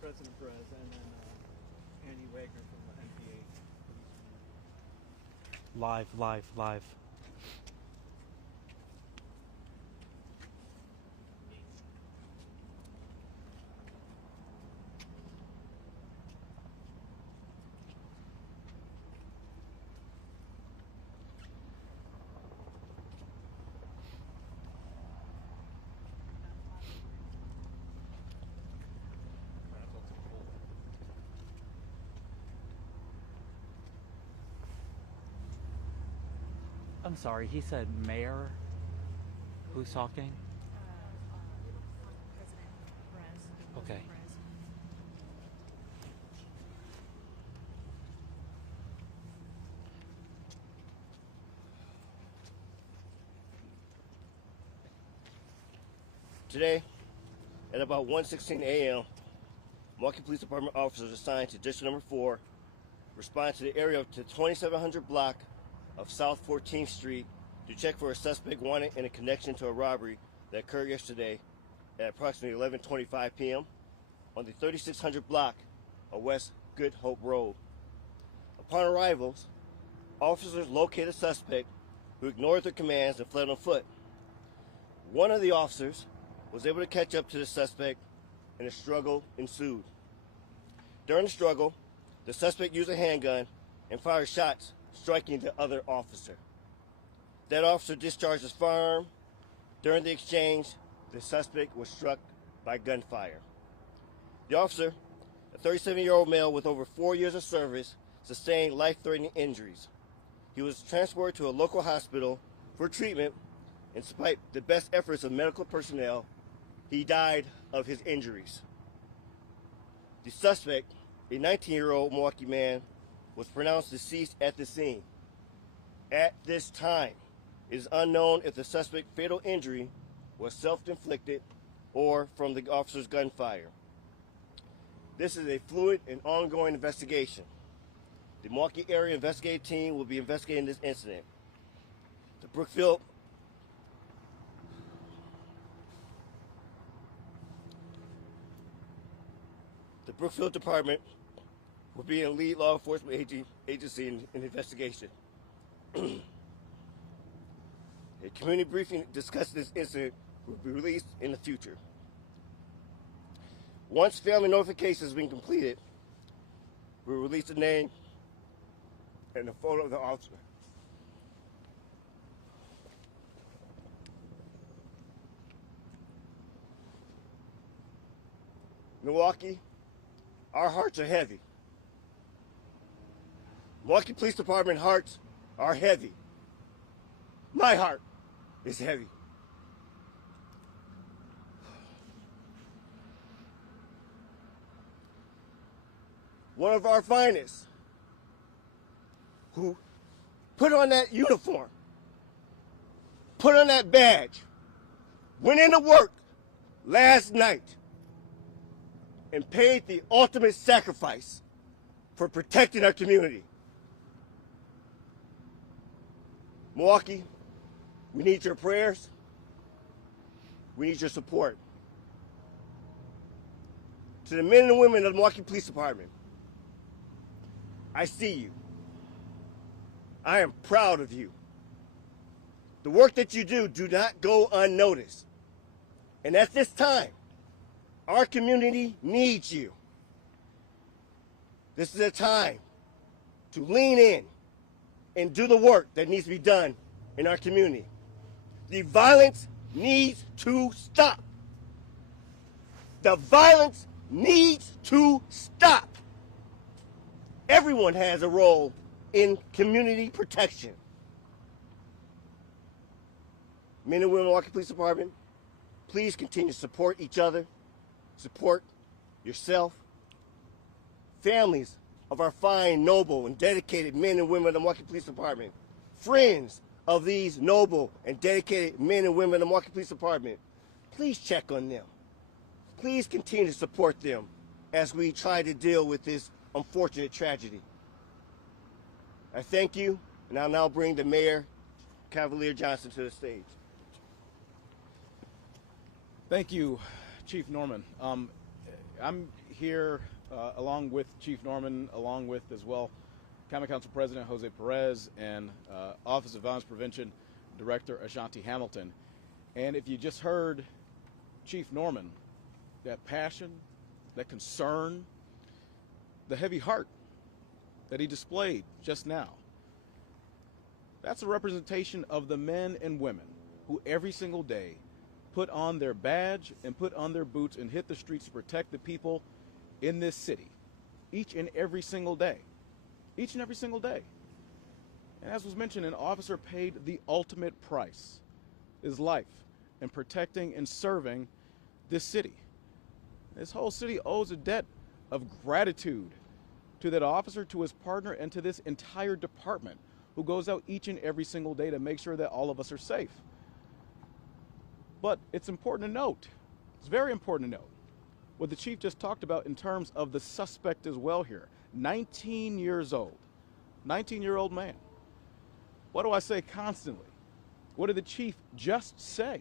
President Perez, and then Andy Wagner from the NPA. Live. I'm sorry, he said mayor? Who's talking? President Perez. Okay. Today, at about 1:16 a.m., Milwaukee Police Department officers assigned to District Number 4 respond to the area of the 2700 block of South 14th Street to check for a suspect wanted in a connection to a robbery that occurred yesterday at approximately 11:25 p.m. on the 3600 block of West Good Hope Road. Upon arrivals, officers located a suspect who ignored their commands and fled on foot. One of the officers was able to catch up to the suspect, and a struggle ensued. During the struggle, the suspect used a handgun and fired shots, striking the other officer. That officer discharged his firearm. During the exchange, the suspect was struck by gunfire. The officer, a 37-year-old male with over 4 years of service, sustained life-threatening injuries. He was transported to a local hospital for treatment, and despite the best efforts of medical personnel, he died of his injuries. The suspect, a 19-year-old Milwaukee man, was pronounced deceased at the scene. At this time, it is unknown if the suspect's fatal injury was self-inflicted or from the officer's gunfire. This is a fluid and ongoing investigation. The Milwaukee Area Investigative Team will be investigating this incident. The Brookfield Department will be a lead law enforcement agency in the investigation. A community briefing discussing this incident will be released in the future. Once family notification has been completed, we'll release the name and the photo of the officer. Milwaukee, our hearts are heavy. Milwaukee Police Department hearts are heavy. My heart is heavy. One of our finest who put on that uniform, put on that badge, went into work last night and paid the ultimate sacrifice for protecting our community. Milwaukee, we need your prayers. We need your support. To the men and women of the Milwaukee Police Department, I see you. I am proud of you. The work that you do not go unnoticed. And at this time, our community needs you. This is a time to lean in and do the work that needs to be done in our community. The violence needs to stop. The violence needs to stop. Everyone has a role in community protection. Men and women of the Milwaukee Police Department, please continue to support each other, support yourself. Families of our fine, noble, and dedicated men and women of the Milwaukee Police Department, friends of these noble and dedicated men and women of the Milwaukee Police Department, please check on them. Please continue to support them as we try to deal with this unfortunate tragedy. I thank you, and I'll now bring the Mayor, Cavalier Johnson, to the stage. Thank you, Chief Norman. I'm here along with Chief Norman, along with as well Common Council President Jose Perez and Office of Violence Prevention Director Ashanti Hamilton. And if you just heard Chief Norman, that passion, that concern, the heavy heart that he displayed just now, that's a representation of the men and women who every single day put on their badge and put on their boots and hit the streets to protect the people in this city each and every single day. Each and every single day. And as was mentioned, an officer paid the ultimate price, his life, in protecting and serving this city. This whole city owes a debt of gratitude to that officer, to his partner, and to this entire department who goes out each and every single day to make sure that all of us are safe. But it's important to note, it's very important to note, what the chief just talked about in terms of the suspect as well here. 19 years old, 19-year-old man. What do I say constantly? What did the chief just say?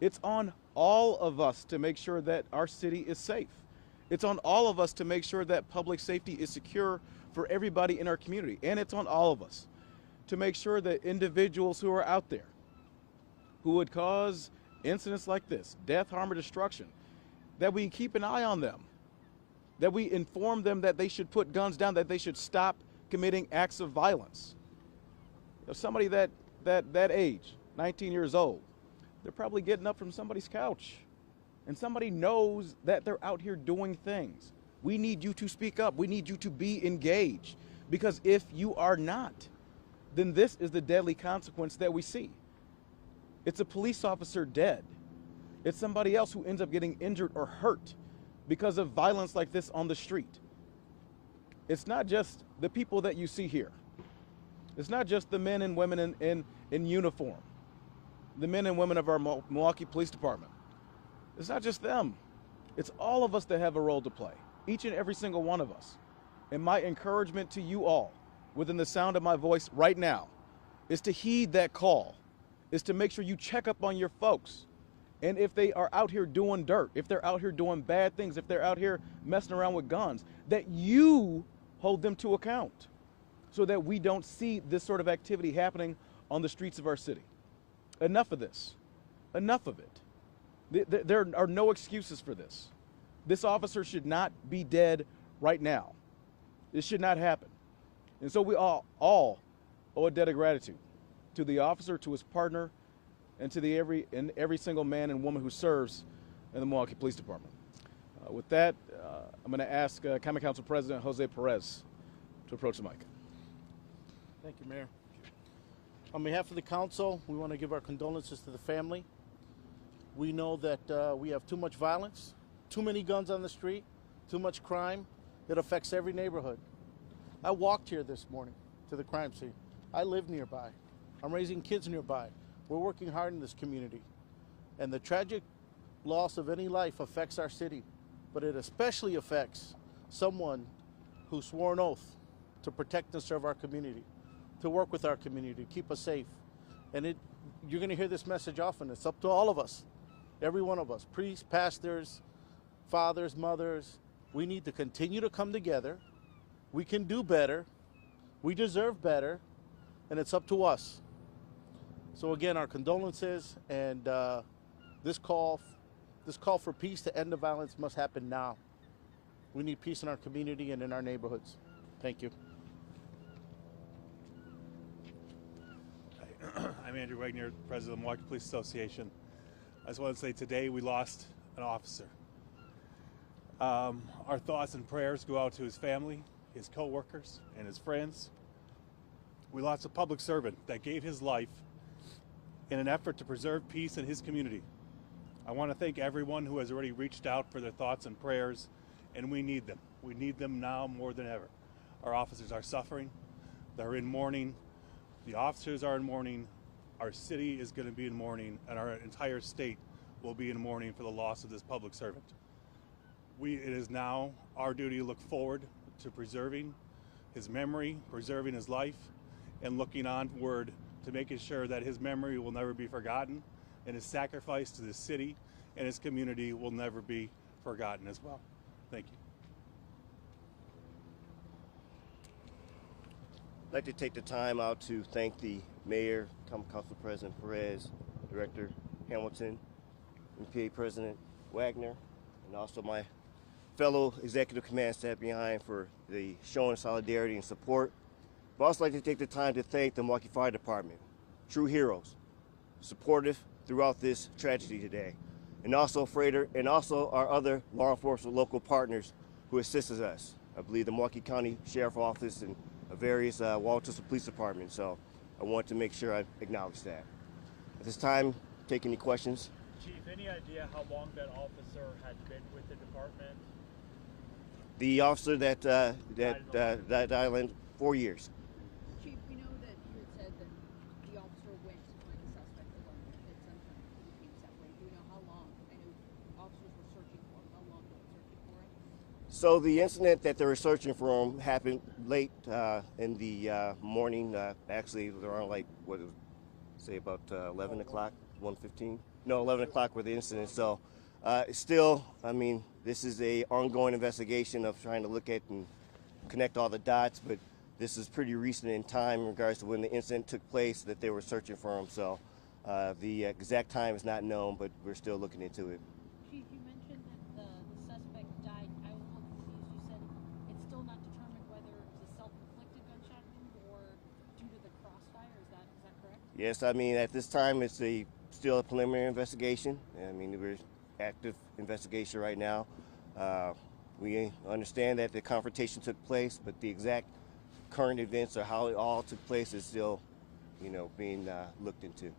It's on all of us to make sure that our city is safe. It's on all of us to make sure that public safety is secure for everybody in our community. And it's on all of us to make sure that individuals who are out there who would cause incidents like this, death, harm, or destruction, that we keep an eye on them, that we inform them that they should put guns down, that they should stop committing acts of violence. You know, somebody that age, 19 years old, they're probably getting up from somebody's couch, and somebody knows that they're out here doing things. We need you to speak up. We need you to be engaged, because if you are not, then this is the deadly consequence that we see. It's a police officer dead. It's somebody else who ends up getting injured or hurt because of violence like this on the street. It's not just the people that you see here. It's not just the men and women in uniform, the men and women of our Milwaukee Police Department. It's not just them. It's all of us that have a role to play, each and every single one of us. And my encouragement to you all, within the sound of my voice right now, is to heed that call, is to make sure you check up on your folks. And if they are out here doing dirt, if they're out here doing bad things, if they're out here messing around with guns, that you hold them to account so that we don't see this sort of activity happening on the streets of our city. Enough of this. Enough of it. There are no excuses for this. This officer should not be dead right now. This should not happen. And so we all owe a debt of gratitude to the officer, to his partner, and to every single man and woman who serves in the Milwaukee Police Department. With that, I'm going to ask Common Council President Jose Perez to approach the mic. Thank you, Mayor. On behalf of the council, we want to give our condolences to the family. We know that we have too much violence, too many guns on the street, too much crime. It affects every neighborhood. I walked here this morning to the crime scene. I live nearby. I'm raising kids nearby. We're working hard in this community. And the tragic loss of any life affects our city, but it especially affects someone who swore an oath to protect and serve our community, to work with our community, keep us safe. And you're gonna hear this message often. It's up to all of us, every one of us, priests, pastors, fathers, mothers. We need to continue to come together. We can do better. We deserve better, and it's up to us. So again, our condolences, and this call for peace to end the violence must happen now. We need peace in our community and in our neighborhoods. Thank you. I'm Andrew Wagner, President of the Milwaukee Police Association. I just want to say today we lost an officer. Our thoughts and prayers go out to his family, his co-workers, and his friends. We lost a public servant that gave his life in an effort to preserve peace in his community. I want to thank everyone who has already reached out for their thoughts and prayers, and we need them. We need them now more than ever. Our officers are suffering. They're in mourning. The officers are in mourning. Our city is going to be in mourning, and our entire state will be in mourning for the loss of this public servant. It is now our duty to look forward to preserving his memory, preserving his life, and looking onward to making sure that his memory will never be forgotten and his sacrifice to the city and his community will never be forgotten as well. Thank you. I'd like to take the time out to thank the Mayor, Council President Perez, Director Hamilton, MPA President Wagner, and also my fellow executive command staff behind for the showing solidarity and support. I'd also like to take the time to thank the Milwaukee Fire Department, true heroes, supportive throughout this tragedy today, and also our other law enforcement local partners who assisted us. I believe the Milwaukee County Sheriff Office and various Walter Police Department. So I want to make sure I acknowledge that. At this time, take any questions. Chief, any idea how long that officer had been with the department? The officer that died 4 years. Chief, we know that you had said that the officer went to find the suspect alone at some time. He became separated. Do we know how long? I know officers were searching for him. How long they were searching for him? So the incident that they were searching for him happened late in the morning. Actually, around about 11 o'clock, 1:15. No, 11 o'clock were the incident. So still, I mean, this is a ongoing investigation of trying to look at and connect all the dots, but this is pretty recent in time in regards to when the incident took place that they were searching for him. So the exact time is not known, but we're still looking into it. Chief, you mentioned that the suspect died. I was a little confused. You said it's still not determined whether it was a self-inflicted gunshot wound or due to the crossfire. Is that correct? Yes, I mean, at this time, it's still a preliminary investigation. I mean, we're active investigation right now. We understand that the confrontation took place, but the exact current events or how it all took place is still, being looked into. Chief,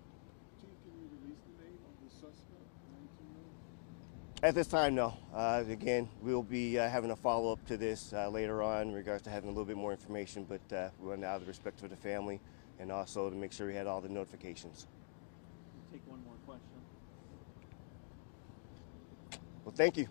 can you release the name of the suspect, 19-year-old? At this time, no. Again, we'll be having a follow-up to this later on in regards to having a little bit more information, but we want out of respect for the family and also to make sure we had all the notifications. We'll take one more question. Well, thank you.